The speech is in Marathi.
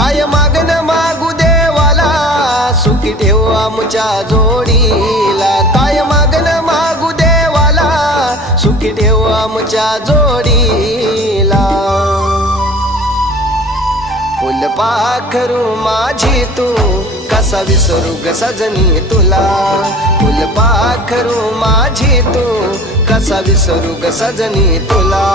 काय मागन मागू देवाला सुखी ठेव आमच्या जोडीला काय मागन मागू देवाला सुखी ठेव आमच्या जोडीला फुलपाखरू माझी तू कसा विसरू ग सजनी तुला फुलपाखरू माझी तू कसा विसरू ग सजनी तुला